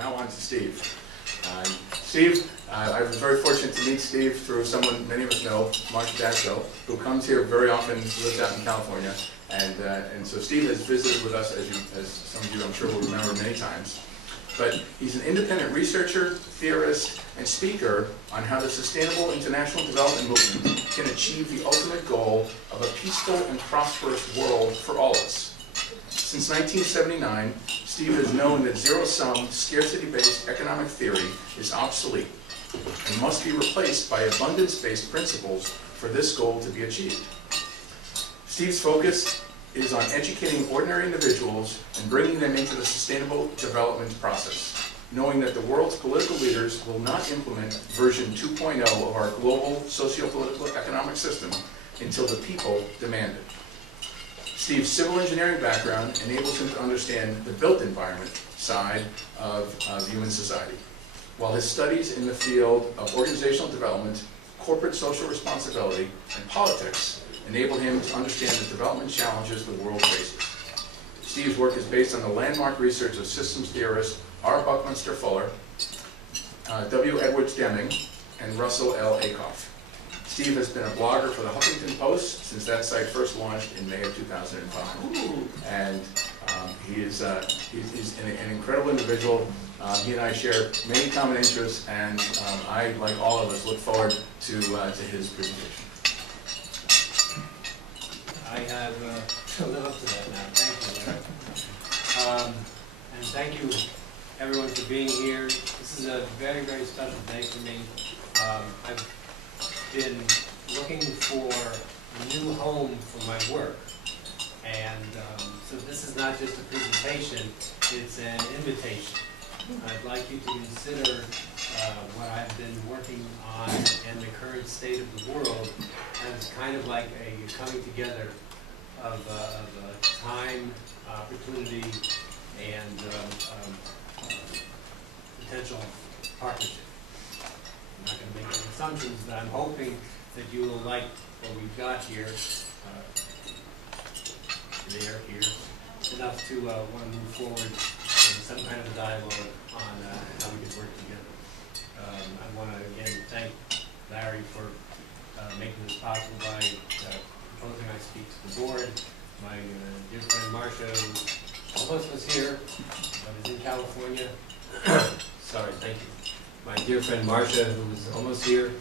now on to Steve. Steve, I was very fortunate to meet Steve through someone many of us know, Marsha Dasko, who comes here very often, lives out in California, and so Steve has visited with us, as some of you I'm sure will remember many times. But he's an independent researcher, theorist, and speaker on how the Sustainable International Development Movement can achieve the ultimate goal of a peaceful and prosperous world for all of us. Since 1979, Steve has known that zero-sum, scarcity-based economic theory is obsolete and must be replaced by abundance-based principles for this goal to be achieved. Steve's focus is on educating ordinary individuals and bringing them into the sustainable development process, knowing that the world's political leaders will not implement version 2.0 of our global socio-political economic system until the people demand it. Steve's civil engineering background enables him to understand the built environment side of human society, while his studies in the field of organizational development, corporate social responsibility, and politics enable him to understand the development challenges the world faces. Steve's work is based on the landmark research of systems theorists R. Buckminster Fuller, W. Edwards Deming, and Russell L. Ackoff. Steve has been a blogger for the Huffington Post since that site first launched in May of 2005. Ooh. And he's an incredible individual. He and I share many common interests, and I, like all of us, look forward to his presentation. I have to live up to that now. Thank you, Larry. And thank you, everyone, for being here. This is a very, very special day for me. I've been looking for a new home for my work. And so this is not just a presentation, it's an invitation. I'd like you to consider what I've been working on and the current state of the world as kind of like a coming together of time, opportunity, and potential partnership. I'm not going to make any assumptions, but I'm hoping that you will like what we've got here, here, enough to want to move forward in some kind of a dialogue on how we can work together. I want to again thank Larry for making this possible by proposing I speak to the board. My dear friend Marsha, who almost was here, but is in California. Sorry, thank you. My dear friend Marsha, who was almost here,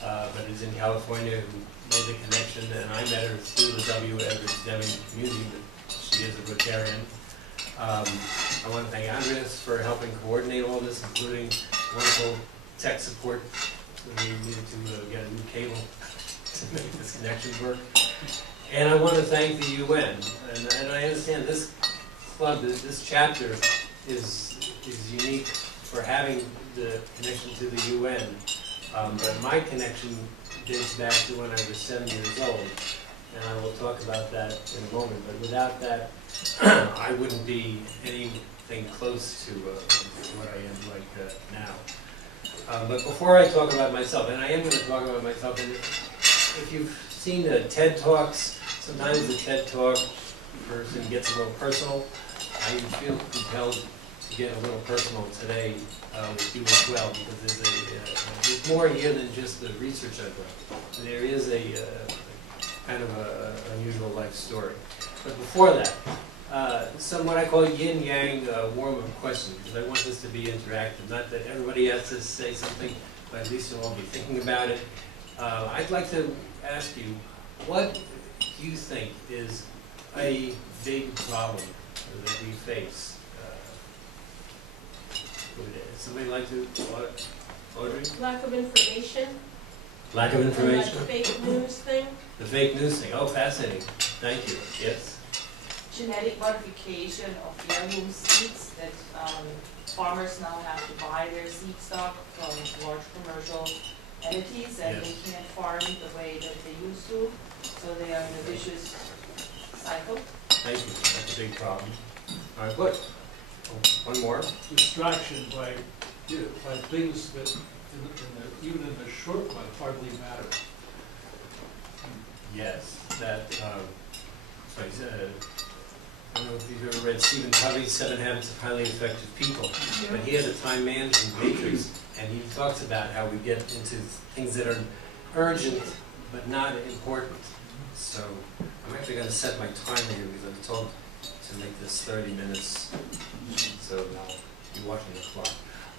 but is in California, who made the connection, and I met her through the W. Edwards Deming community, but she is a Rotarian. I want to thank Andreas for helping coordinate all this, including wonderful tech support. We needed to get a new cable to make this connection work. And I want to thank the UN. And I understand this club, this chapter is unique for having the connection to the UN. But my connection dates back to when I was 7 years old. And I will talk about that in a moment. But without that, I wouldn't be anything close to what I am like now. But before I talk about myself, and I am going to talk about myself, and if you've seen the TED Talks, sometimes the TED Talk person gets a little personal. I feel compelled to get a little personal today with you as well, because there's more here than just the research I've done. There is a kind of a unusual life story. But before that, some what I call yin-yang warm-up questions, because I want this to be interactive. Not that everybody has to say something, but at least you'll all be thinking about it. I'd like to ask you, what do you think is a big problem that we face? Would somebody like to? Audrey? Lack of information. Lack of information? Like the fake news thing. The fake news thing. Oh, fascinating. Thank you. Yes? Genetic modification of heirloom seeds that farmers now have to buy their seed stock from large commercial entities, and they can't farm the way that they used to, so they are in a vicious cycle. Thank you. That's a big problem. All right, good. Oh, one more. Distraction by things that, even in the short run, hardly matter. Yes, that. Sorry, don't know if you've ever read Stephen Covey's 7 Habits of Highly Effective People, but he has a time management matrix, and he talks about how we get into things that are urgent but not important. So I'm actually going to set my timer here because I'm told to make this 30 minutes, so I'll be watching the clock.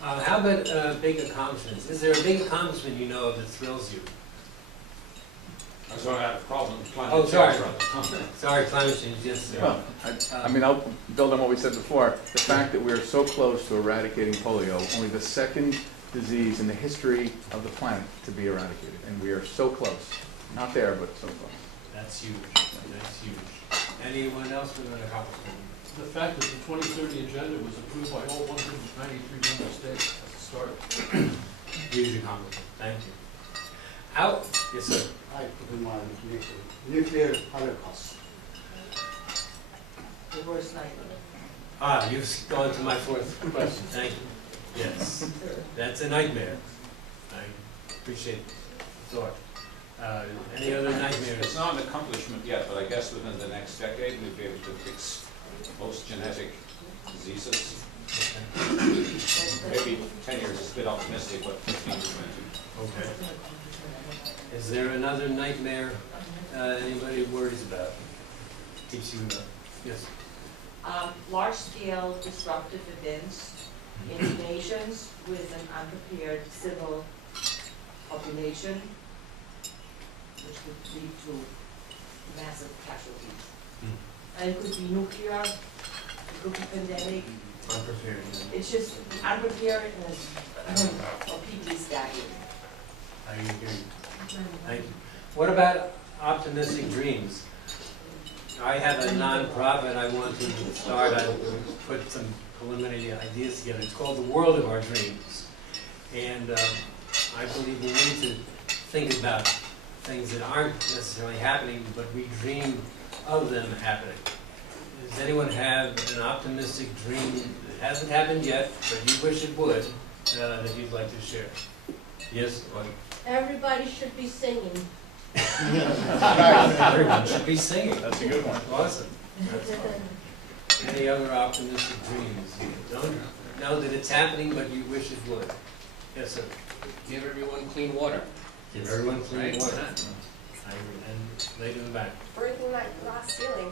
How about big accomplishments? Is there a big accomplishment you know of that thrills you? I was going to have a problem with climate Oh, sorry. change. Sorry, climate change, yes. Well, I mean, I'll build on what we said before. The fact that we're so close to eradicating polio, only the second disease in the history of the planet to be eradicated. And we are so close. Not there, but so close. That's huge. That's huge. Anyone else with an accomplishment? The fact that the 2030 agenda was approved by all 193 member states as a start. Huge accomplishment. Thank you. Out. Yes, sir. I put in my nuclear holocaust. The worst nightmare. Ah, you've gone to my fourth question. Thank you. Yes. That's a nightmare. I appreciate the thought. Any other It's nightmares? not an accomplishment yet, but I guess within the next decade we'll be able to fix most genetic diseases. Maybe 10 years is a bit optimistic, but 15 to 20. Okay. Is there another nightmare anybody worries about? Keeps you yes. Large-scale disruptive events in nations with an unprepared civil population, which could lead to massive casualties. And it could be nuclear, it could be pandemic. Unprepared. It's just unpreparedness of people staggering. I agree. Thank you. What about optimistic dreams? I have a non-profit I want to start. I put some preliminary ideas together. It's called The World of Our Dreams. And I believe we need to think about things that aren't necessarily happening, but we dream of them happening. Does anyone have an optimistic dream that hasn't happened yet, but you wish it would, that you'd like to share? Yes? Or Everybody should be singing. everyone should be singing. That's a good one. Awesome. Any other optimistic dreams? You don't know that it's happening, but you wish it would. Yes, sir. Give everyone clean water. Give everyone clean Right. water. And later in the back. Breaking that glass ceiling.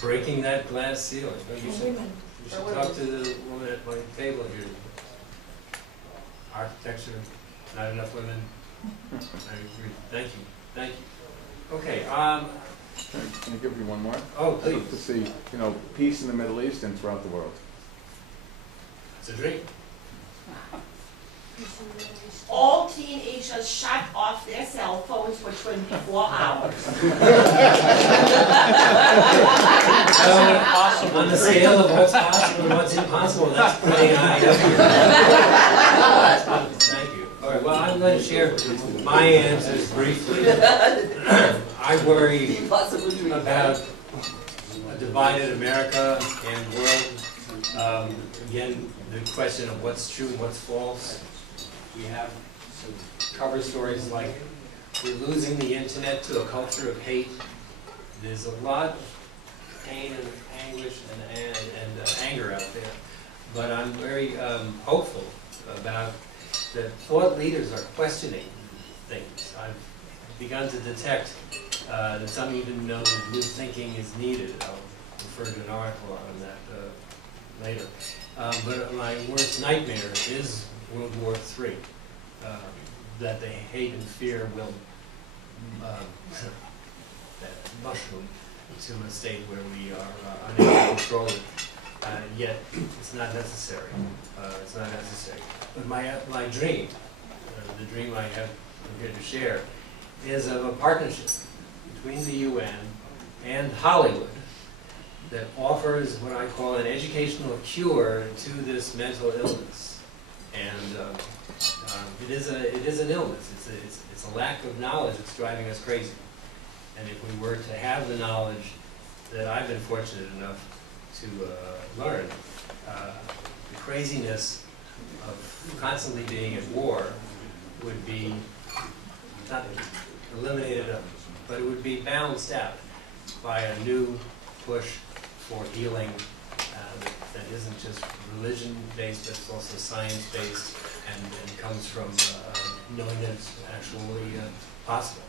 Breaking that glass ceiling. Oh, you should talk to the woman at my table here. Architecture, not enough women. I agree. Thank you. Thank you. Okay. Can I give you one more? Oh, I'd love to please. see, peace in the Middle East and throughout the world. It's a dream. All teenagers shut off their cell phones for 24 hours. On the scale of what's possible and what's impossible, that's pretty high up here. Thank you. All right, well, I'm going to share my answers briefly. I worry about a divided America and world. Again, the question of what's true and what's false. We have some cover stories like we're losing the internet to a culture of hate. There's a lot of pain and anguish and anger out there. But I'm very hopeful about that thought leaders are questioning things. I've begun to detect that some even know that new thinking is needed. I'll refer to an article on that later. But my worst nightmare is World War III, that the hate and fear will mushroom to a state where we are unable to control it. Yet it's not necessary. It's not necessary. But my dream, the dream I have here to share, is of a partnership between the UN and Hollywood that offers what I call an educational cure to this mental illness. And it is an illness. It's a lack of knowledge that's driving us crazy. And if we were to have the knowledge that I've been fortunate enough to learn, the craziness of constantly being at war would be not eliminated, but it would be balanced out by a new push for healing that isn't just religion-based, but it's also science-based and comes from knowing that it's actually possible.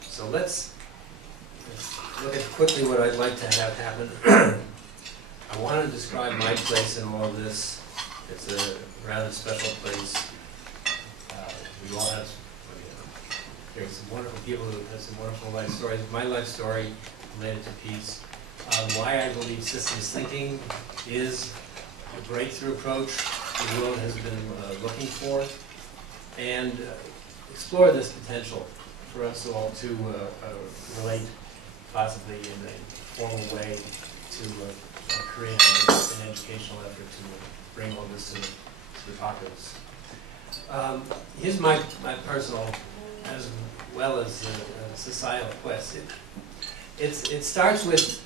So let's look at quickly what I'd like to have happen. I want to describe my place in all of this. It's a rather special place. We all have, there's some wonderful people who have some wonderful life stories. My life story related to peace. Why I believe systems thinking is a breakthrough approach the world has been looking for, and explore this potential for us all to relate possibly in a formal way to create an educational effort to bring all this to the populace. Here's my personal, as well as societal quest. It starts with,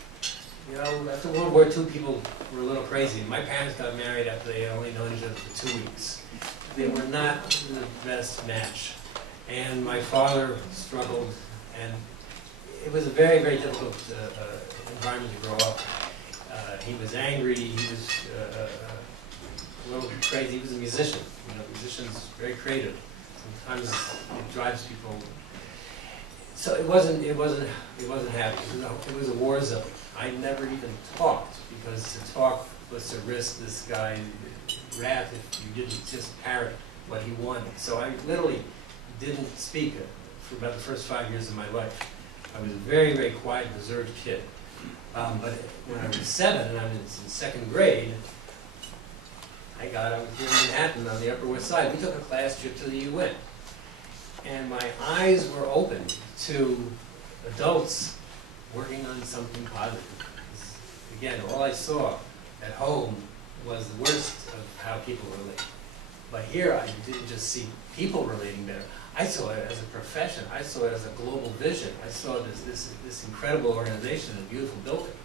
after World War II, people were a little crazy. My parents got married after they had only known each other for 2 weeks. They were not the best match. And my father struggled, and it was a very, very difficult environment to grow up. He was angry, he was a little crazy. He was a musician. Musicians very creative. Sometimes it drives people. So it wasn't happy. It was a war zone. I never even talked, because to talk was to risk this guy wrath if you didn't just parrot what he wanted. So I literally didn't speak for about the first 5 years of my life. I was a very, very quiet, reserved kid. But when I was 7 and I was in second grade, I was here in Manhattan on the Upper West Side. We took a class trip to the UN. And my eyes were open to adults working on something positive. Again, all I saw at home was the worst of how people relate. But here I didn't just see people relating better. I saw it as a profession. I saw it as a global vision. I saw this incredible organization, a beautiful building.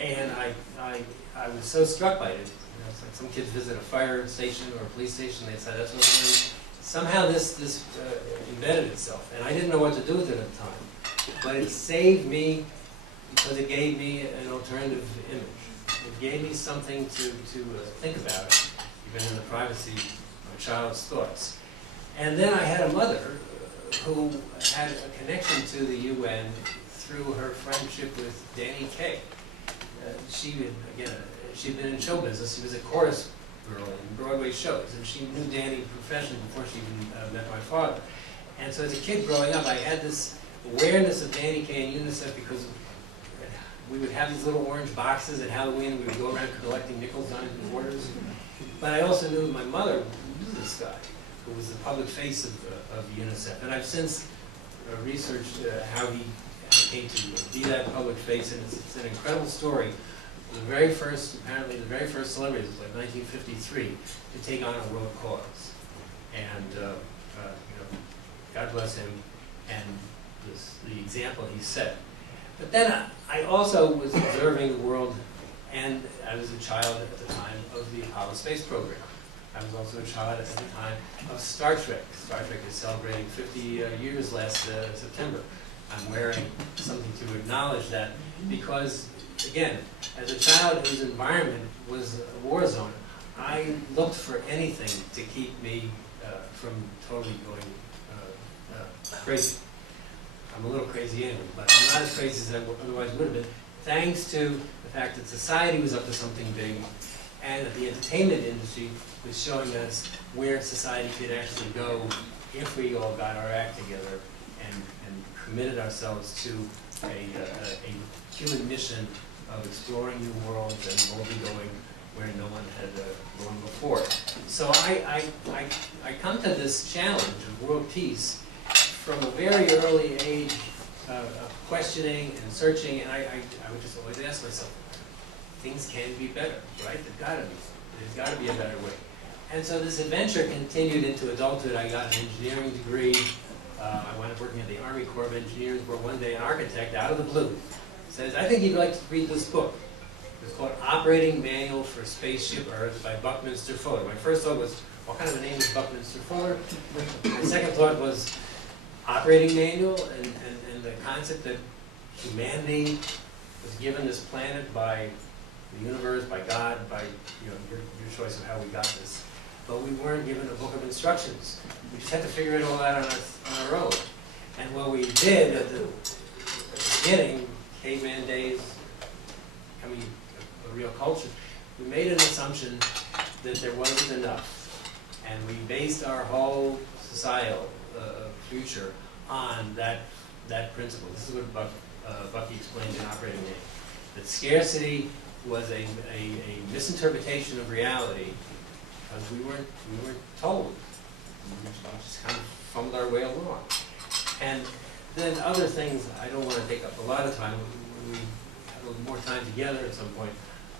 And I was so struck by it. It's like some kids visit a fire station or a police station, they say, that's what we're doing. Somehow this embedded itself, and I didn't know what to do with it at the time. But it saved me because it gave me an alternative image. It gave me something to think about, even in the privacy of a child's thoughts. And then I had a mother who had a connection to the UN through her friendship with Danny Kaye. She'd been in show business. She was a chorus girl in Broadway shows, and she knew Danny's profession before she even met my father. And so as a kid growing up, I had this awareness of Danny Kaye and UNICEF because we would have these little orange boxes at Halloween. We would go around collecting nickels on the borders. But I also knew my mother knew this guy, who was the public face of UNICEF. And I've since researched how he came to be that public face, and it's an incredible story. Apparently the very first celebrity, was like 1953, to take on a world cause. And God bless him, and the example he set. But then I also was observing the world, and I was a child at the time of the Apollo space program. I was also a child at the time of Star Trek. Star Trek is celebrating 50 years last September. I'm wearing something to acknowledge that because, again, as a child whose environment was a war zone, I looked for anything to keep me from totally going crazy. I'm a little crazy anyway, but I'm not as crazy as I otherwise would have been, thanks to the fact that society was up to something big, and that the entertainment industry was showing us where society could actually go if we all got our act together and committed ourselves to a human mission of exploring new worlds and boldly going where no one had gone before. So I come to this challenge of world peace from a very early age of questioning and searching, and I would just always ask myself, things can be better, right? There's got to be a better way. And so this adventure continued into adulthood. I got an engineering degree. I wound up working at the Army Corps of Engineers, where one day an architect, out of the blue, says, I think you'd like to read this book. It's called Operating Manual for Spaceship Earth by Buckminster Fuller. My first thought was, what kind of a name is Buckminster Fuller? My second thought was operating manual and the concept that humanity was given this planet by the universe, by God, by your choice of how we got this. But we weren't given a book of instructions. We just had to figure it all out on our own. And what we did at the beginning, caveman days, becoming a real culture, we made an assumption that there wasn't enough. And we based our whole societal future on that principle. This is what Bucky explained in Operating Name. That scarcity was a misinterpretation of reality because we weren't told. We just kind of fumbled our way along. And then other things, I don't want to take up a lot of time. When we have a little more time together at some point,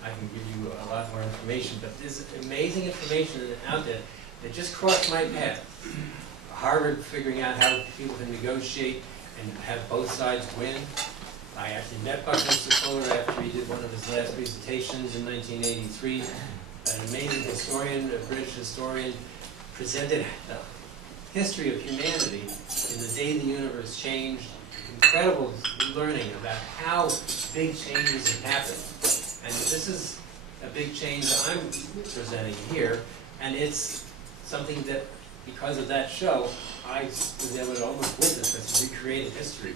I can give you a lot more information. But there's amazing information out there that just crossed my path. Harvard figuring out how people can negotiate and have both sides win. I actually met Buckminster Fuller after he did one of his last presentations in 1983. An amazing historian, a British historian, presented the history of humanity in the day the universe changed. Incredible learning about how big changes have happened. And this is a big change that I'm presenting here, and it's something that, because of that show, I was able to almost witness as recreated history,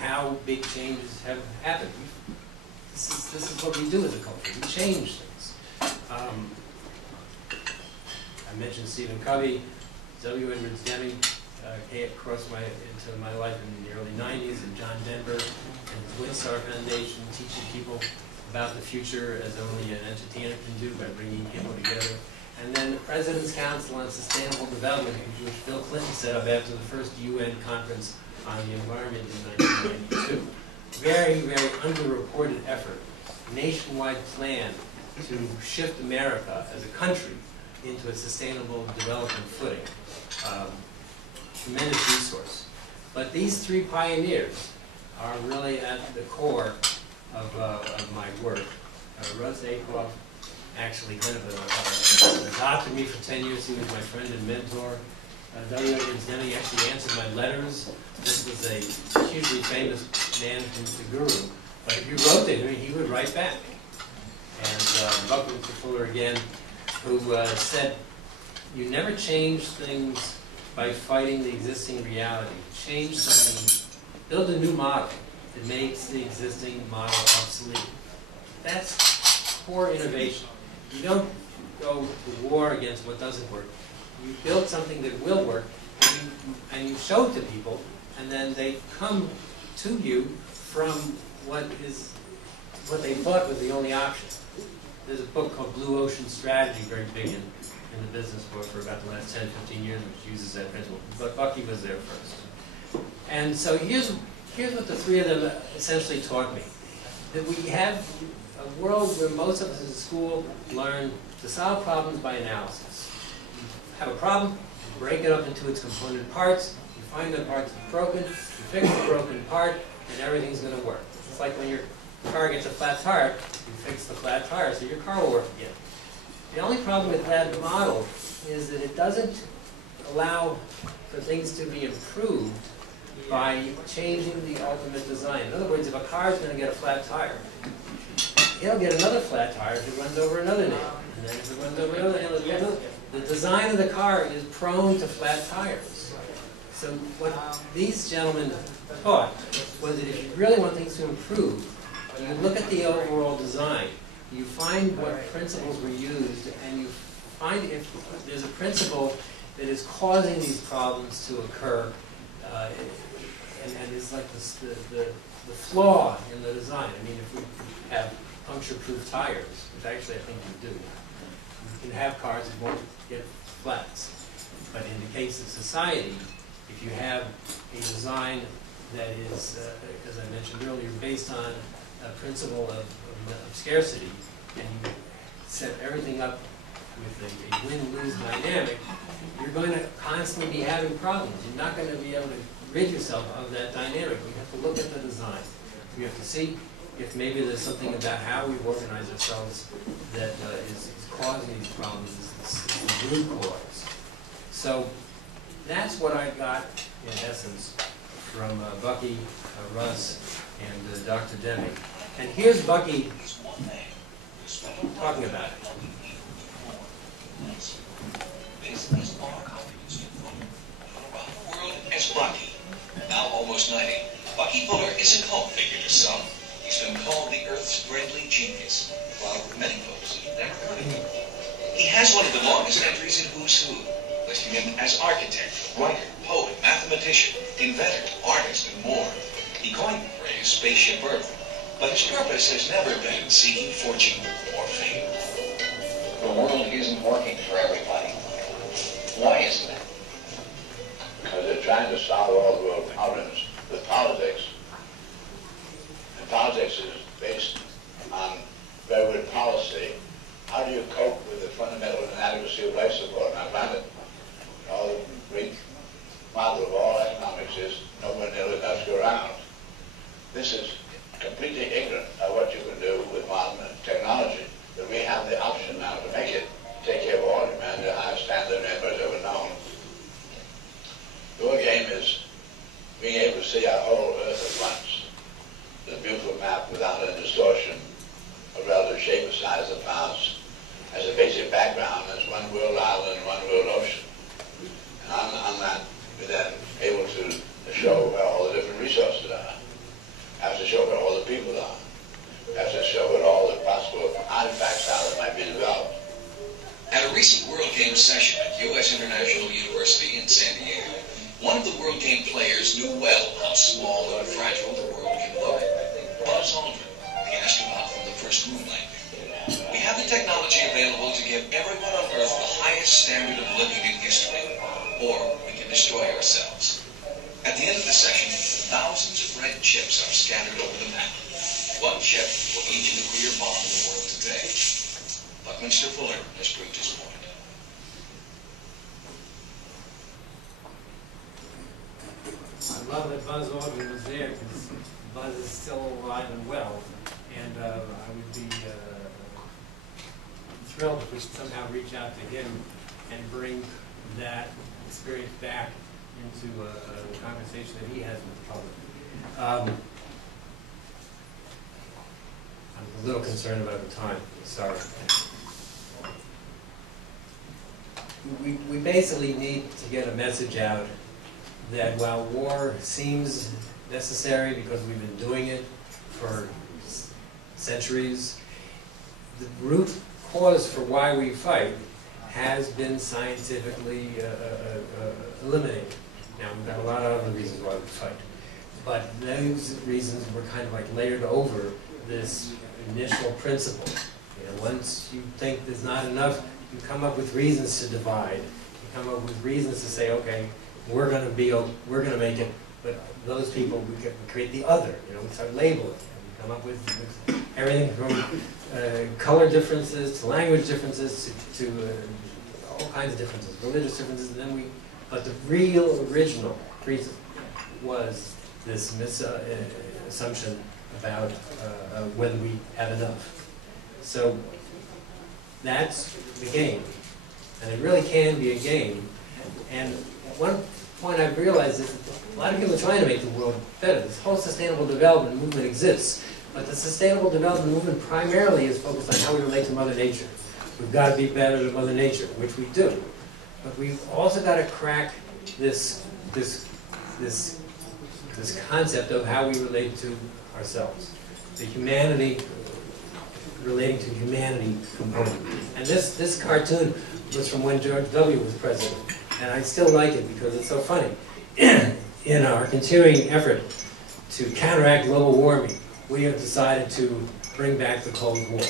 how big changes have happened. This is what we do as a culture. We change things. I mentioned Stephen Covey. W. Edwards Deming came across into my life in the early 90s, and John Denver and his Winstar Foundation, teaching people about the future as only an entertainer can do by bringing people together. And then the President's Council on Sustainable Development, which Bill Clinton set up after the first UN conference on the environment in 1992. Very, very underreported effort, nationwide plan to shift America as a country into a sustainable development footing. Tremendous resource. But these three pioneers are really at the core of my work. Russ Akoff actually kind of adopted me for 10 years. He was my friend and mentor. W. Edwards Deming actually answered my letters. This was a hugely famous man from the Guru. But if you wrote to him, he would write back. And Buckminster Fuller again, who said, you never change things by fighting the existing reality. Change something, build a new model that makes the existing model obsolete. That's core innovation. You don't go to war against what doesn't work. You build something that will work, and you show it to people, and then they come to you from what they thought was the only option. There's a book called Blue Ocean Strategy, very big in the business book for about the last 10, 15 years, which uses that principle. But Bucky was there first. And so here's what the three of them essentially taught me. That we have a world where most of us in school learn to solve problems by analysis. You have a problem, you break it up into its component parts, you find the parts that are broken, you fix the broken part, and everything's going to work. It's like when your car gets a flat tire, you fix the flat tire so your car will work again. The only problem with that model is that it doesn't allow for things to be improved by changing the ultimate design. In other words, if a car is going to get a flat tire, it'll get another flat tire if it runs over another nail. And then if it runs over another nail, it'll get another. The design of the car is prone to flat tires. So what these gentlemen taught was that if you really want things to improve, you look at the overall design, you find what principles were used, and you find if there's a principle that is causing these problems to occur, and it's like the flaw in the design. I mean, if we have puncture-proof tires, which actually I think we do, you can have cars that won't get flats. But in the case of society, if you have a design that is, as I mentioned earlier, based on a principle of scarcity, and you set everything up with a win-lose dynamic, you're going to constantly be having problems. You're not going to be able to rid yourself of that dynamic. We have to look at the design. We have to see if maybe there's something about how we organize ourselves that is causing these problems, is the root cause. So that's what I got, in essence, from Bucky, Russ, and Dr. Deming. And here's Bucky talking about it. This is Mark Hopkins from around the world as Bucky. Now almost 90, Bucky Fuller is a cult figure to some. He's been called the Earth's friendly genius, while many folks have never heard of him. He has one of the longest entries in Who's Who, listing him as architect, writer, poet, mathematician, inventor, artist, and more. He coined the phrase spaceship Earth, but his purpose has never been seeking fortune or fame. The world isn't working for everybody. Why isn't it? Because they're trying to solve all the world problems with politics. And politics is based on very good policy. How do you cope with the fundamental inadequacy of life support on our planet? All the Greek model of all economics is nowhere near enough to go around. This is completely ignorant of what you can do with modern technology. But we have the option now to make it take care of all humanity, the highest standard anybody's ever known. The whole game is being able to see our whole Earth at once. The beautiful map without a distortion of relative shape and size of clouds as a basic background. There's one world island and one world ocean. And on that, we're then able to show where all the different resources are. Have to show where all the people are. Have to show where all the possible artifacts are that might be developed. At a recent World Games session at U.S. International University in San Diego, one of the World Game players knew well how small and fragile the world can look. Buzz Aldrin, the astronaut from the first moon landing. We have the technology available to give everyone on Earth the highest standard of living in history, or we can destroy ourselves. At the end of the session, thousands of red chips are scattered over the map. One chip for each nuclear bomb in the world today. Buckminster Fuller has proved his point. I love that Buzz Aldrin was there because Buzz is still alive and well, and I would be thrilled if we could somehow reach out to him and bring that experience back into the conversation that he has with the public. I'm a little concerned about the time, sorry. We basically need to get a message out that while war seems necessary because we've been doing it for centuries, the root cause for why we fight has been scientifically eliminated. Now, we've got a lot of other reasons why we fight, but those reasons were kind of like layered over this initial principle. You know, once you think there's not enough, you come up with reasons to divide. You come up with reasons to say, okay, we're going to make it, but those people, we create the other. You know, we start labeling. We come up with everything from color differences to language differences to all kinds of differences, religious differences, and then but the real original reason was this assumption about whether we have enough. So that's the game, and it really can be a game. And one point I've realized is that a lot of people are trying to make the world better. This whole sustainable development movement exists, but the sustainable development movement primarily is focused on how we relate to Mother Nature. We've got to be better than Mother Nature, which we do. But we've also got to crack this concept of how we relate to ourselves. The humanity, relating to humanity component. And this cartoon was from when George W. was president. And I still like it because it's so funny. In our continuing effort to counteract global warming, we have decided to bring back the Cold War.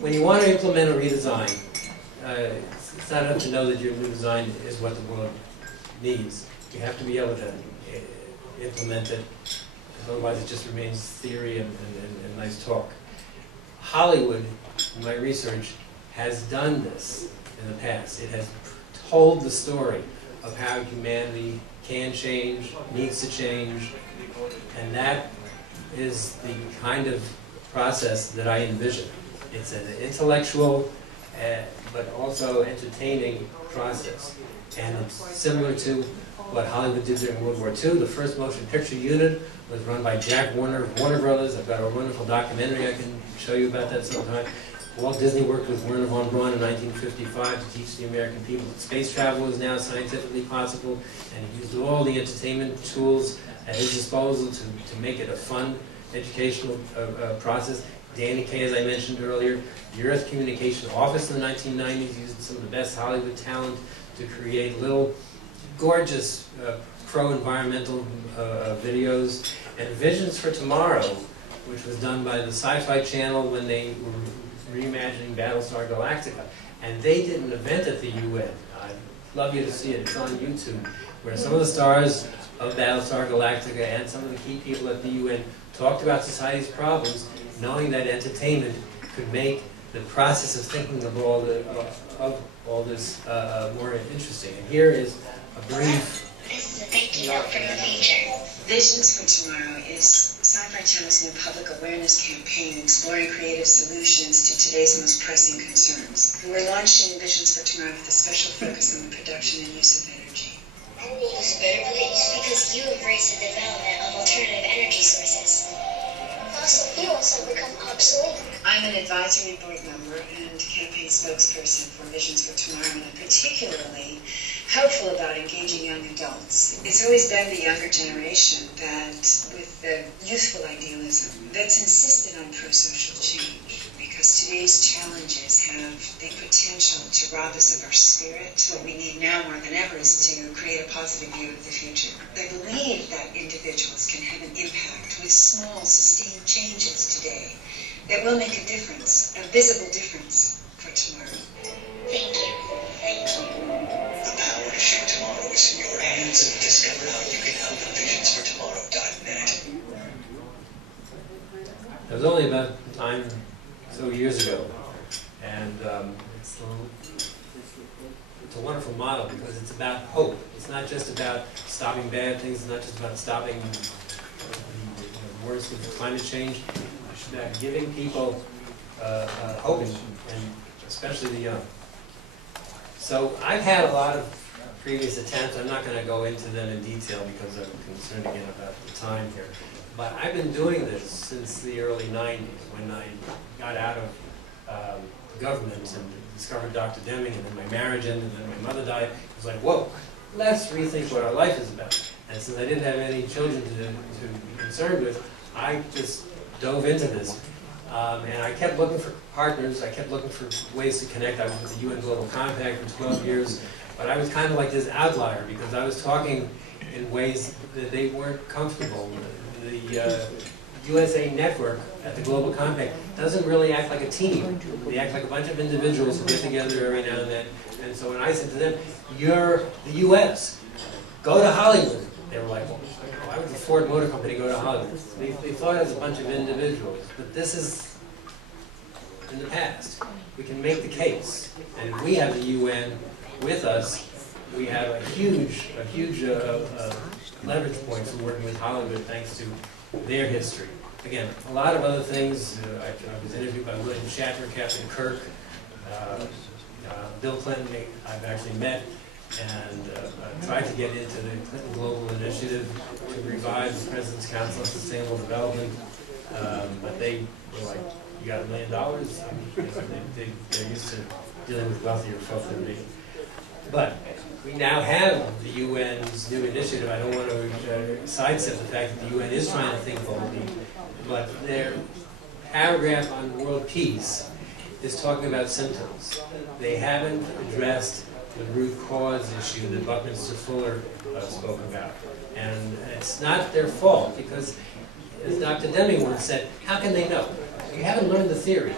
When you want to implement a redesign, it's not enough to know that your new design is what the world needs. You have to be able to implement it, otherwise it just remains theory and nice talk. Hollywood, in my research, has done this in the past. It has told the story of how humanity can change, needs to change, and that is the kind of process that I envision. It's an intellectual but also entertaining process. And it's similar to what Hollywood did during World War II. The first motion picture unit was run by Jack Warner of Warner Brothers. I've got a wonderful documentary I can show you about that sometime. Walt Disney worked with Werner von Braun in 1955 to teach the American people that space travel is now scientifically possible, and he used all the entertainment tools at his disposal to make it a fun educational process. Danny Kaye, as I mentioned earlier, the Earth Communication Office in the 1990s used some of the best Hollywood talent to create little gorgeous pro-environmental videos. And Visions for Tomorrow, which was done by the Sci-Fi Channel when they were reimagining Battlestar Galactica. And they did an event at the UN. I'd love you to see it. It's on YouTube, where some of the stars of Battlestar Galactica and some of the key people at the UN talked about society's problems, knowing that entertainment could make the process of thinking of all this more interesting. And here is a brief. This is a thank you note from the feature. Visions for Tomorrow is Sci-Fi Channel's new public awareness campaign exploring creative solutions to today's most pressing concerns. We're launching Visions for Tomorrow with a special focus on the production and use of energy. Our world is a better place because you embrace the development of alternative energy sources. Fossil fuels have become obsolete. I'm an advisory board member and campaign spokesperson for Visions for Tomorrow, and I'm particularly hopeful about engaging young adults. It's always been the younger generation that, with the youthful idealism, that's insisted on pro-social change, because today's challenges have the potential to rob us of our spirit. What we need now more than ever is to create a positive view of the future. I believe that individuals can have an impact with small, sustained changes today that will make a difference, a visible difference for tomorrow. Thank you. Thank you. The power to shape tomorrow is in your hands. Discover how you can help at visionsfortomorrow.net. It was only about so years ago, and it's a wonderful model because it's about hope. It's not just about stopping bad things. It's not just about stopping the worst of climate change. It's about giving people hope, and especially the young. So I've had a lot of previous attempts. I'm not going to go into them in detail because I'm concerned again about the time here. But I've been doing this since the early 90s when I got out of government and discovered Dr. Deming, and then my marriage ended, and then my mother died. It was like, whoa, let's rethink what our life is about. And since I didn't have any children to be concerned with, I just dove into this. And I kept looking for partners. I kept looking for ways to connect. I was with the UN Global Compact for 12 years. But I was kind of like this outlier because I was talking in ways that they weren't comfortable with. The USA network at the Global Compact doesn't really act like a team. They act like a bunch of individuals who get together every now and then. And so when I said to them, you're the US, go to Hollywood. They were like, well, why would the Ford Motor Company go to Hollywood? They thought it was a bunch of individuals. But this is in the past. We can make the case. And if we have the UN with us, we have a huge leverage point for working with Hollywood thanks to their history. Again, a lot of other things. I was interviewed by William Shatner, Captain Kirk, Bill Clinton. I've actually met and tried to get into the Clinton Global Initiative to revive the President's Council on Sustainable Development. But they were like, you got $1 million? They're used to dealing with wealthier folk than me. But we now have the UN's new initiative. I don't want to sidestep the fact that the UN is trying to think boldly, but their paragraph on world peace is talking about symptoms. They haven't addressed the root cause issue that Buckminster Fuller spoke about. And it's not their fault because, as Dr. Deming once said, how can they know? If you haven't learned the theory,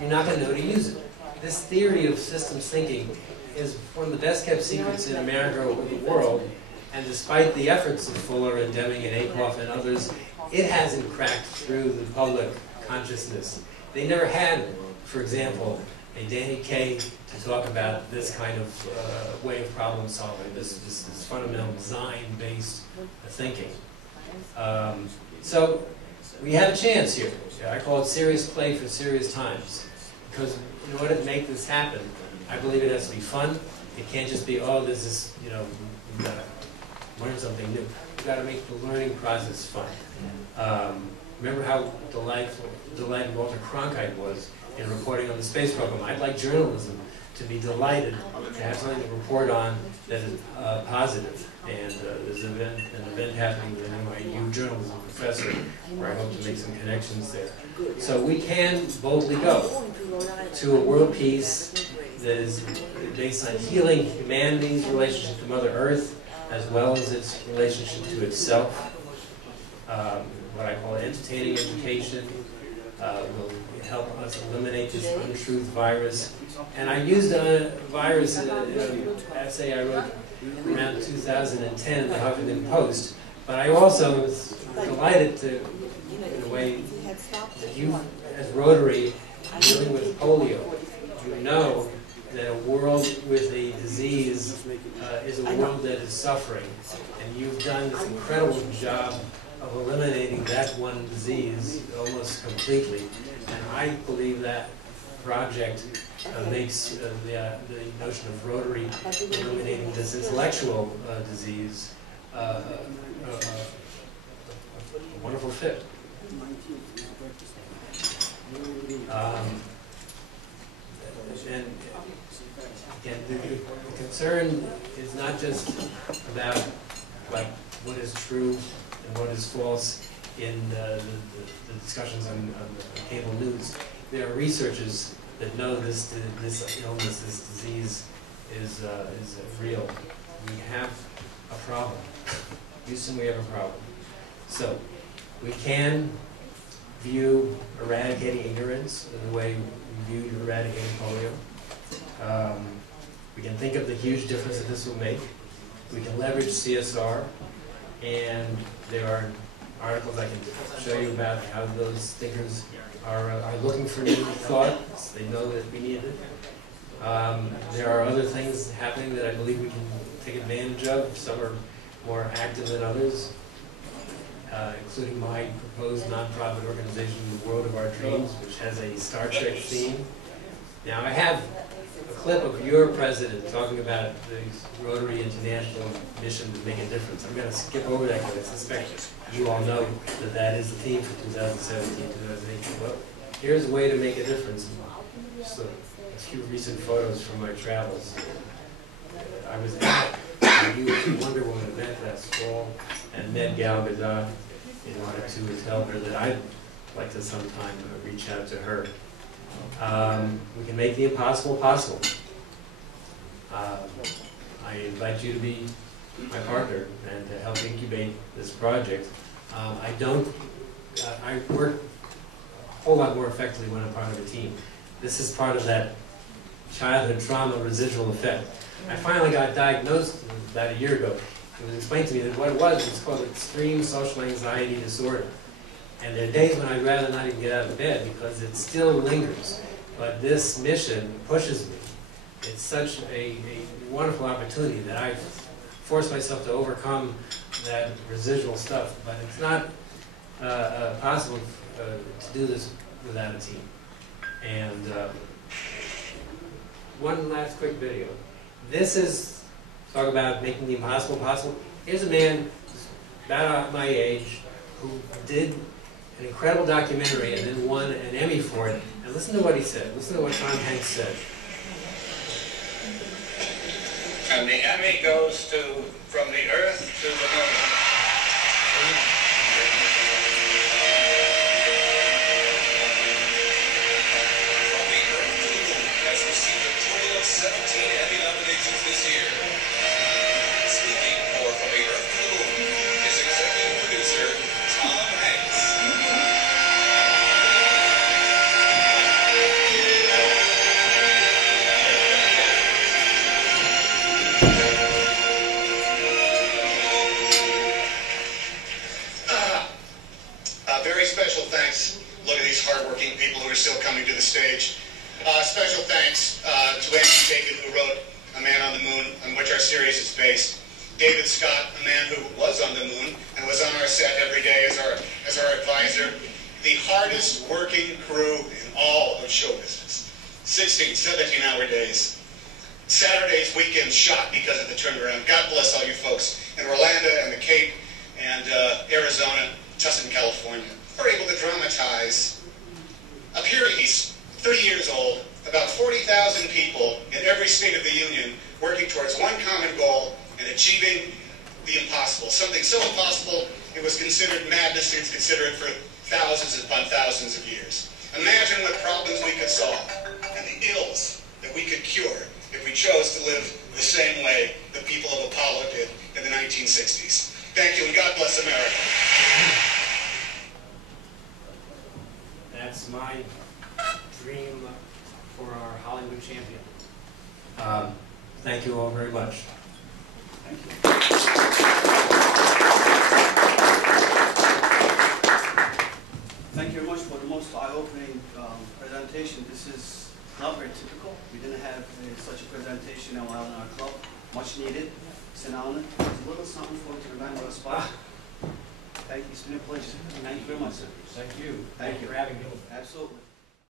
you're not going to know to use it. This theory of systems thinking is one of the best kept secrets in America or the world, and despite the efforts of Fuller and Deming and Akoff and others, it hasn't cracked through the public consciousness. They never had, for example, a Danny Kaye to talk about this kind of way of problem solving, this fundamental design-based thinking. So we have a chance here. I call it serious play for serious times, because in order to make this happen, I believe it has to be fun. It can't just be, oh, this is, we've got learn something new. We've got to make the learning process fun. Remember how delighted Walter Cronkite was in reporting on the space program. I'd like journalism to be delighted to have something to report on that is positive. And there's an event happening with an NYU journalism professor where I hope to make some connections there. So we can boldly go to a world peace that is based on healing humanity's relationship to Mother Earth, as well as its relationship to itself. What I call entertaining education will help us eliminate this untruth virus. And I used a virus in an essay I wrote around 2010 in the Huffington Post. But I also was delighted to, in a way, that you, as Rotary, dealing with polio, you know that a world with a disease is a world that is suffering. And you've done this incredible job of eliminating that one disease almost completely. And I believe that project makes the notion of Rotary eliminating this intellectual disease a wonderful fit. And again, the concern is not just about like what is true and what is false in the discussions on cable news. There are researchers that know this illness, this disease is real. We have a problem. Houston, we have a problem. So we can view eradicating ignorance in the way we viewed eradicating polio. We can think of the huge difference that this will make. We can leverage CSR, and there are articles I can show you about how those thinkers are looking for new thoughts. They know that we need it. There are other things happening that I believe we can take advantage of. Some are more active than others, including my proposed nonprofit organization, The World of Our Dreams, which has a Star Trek theme. Now, I have a clip of your president talking about the Rotary International mission to make a difference. I'm going to skip over that because I suspect you all know that that is the theme for 2017, 2018. Well, here's a way to make a difference. Just a few recent photos from my travels. I was at the U.S. Wonder Woman event last fall and met Gal Gadot in order to tell her that I'd like to sometime reach out to her. We can make the impossible possible. I invite you to be my partner and to help incubate this project. I work a whole lot more effectively when I'm part of a team. This is part of that childhood trauma residual effect. I finally got diagnosed about a year ago. It was explained to me that what it was called extreme social anxiety disorder. And there are days when I'd rather not even get out of bed because it still lingers. But this mission pushes me. It's such a wonderful opportunity that I've forced myself to overcome that residual stuff. But it's not possible to do this without a team. And one last quick video. This is, talk about making the impossible possible. Here's a man about my age who did an incredible documentary and then won an Emmy for it. And listen to what he said. Listen to what Tom Hanks said. And the Emmy goes to From the Earth to the Moon. Has received a total of 17 Emmy nominations this year. Speaking for From the Earth to the Moon is executive producer Tom Hanks. Very special thanks. Look at these hardworking people who are still coming to the stage. Special thanks to Andy Bacon, who wrote A Man on the Moon, on which our series is based. David Scott, a man who was on the moon and was on our set every day as our advisor. The hardest working crew in all of show business. 16, 17-hour days. Saturdays, weekends shot because of the turnaround. God bless all you folks in Orlando and the State of the Union, working towards one common goal and achieving the impossible. Something so impossible it was considered madness to consider it for thousands upon thousands of years. Imagine what problems we could solve and the ills that we could cure if we chose to live the same way the people of Apollo did in the 1960s. Thank you, and God bless America. That's my dream for our Hollywood champion. Thank you all very much. Thank you. Thank you very much for the most eye-opening presentation. This is not very typical. We didn't have such a presentation in our club. Much needed. It's an honor. It's a little something for you to remember us by. Thank you. It's been a pleasure. Thank you very much. Thank you. Thank you for having me. Absolutely.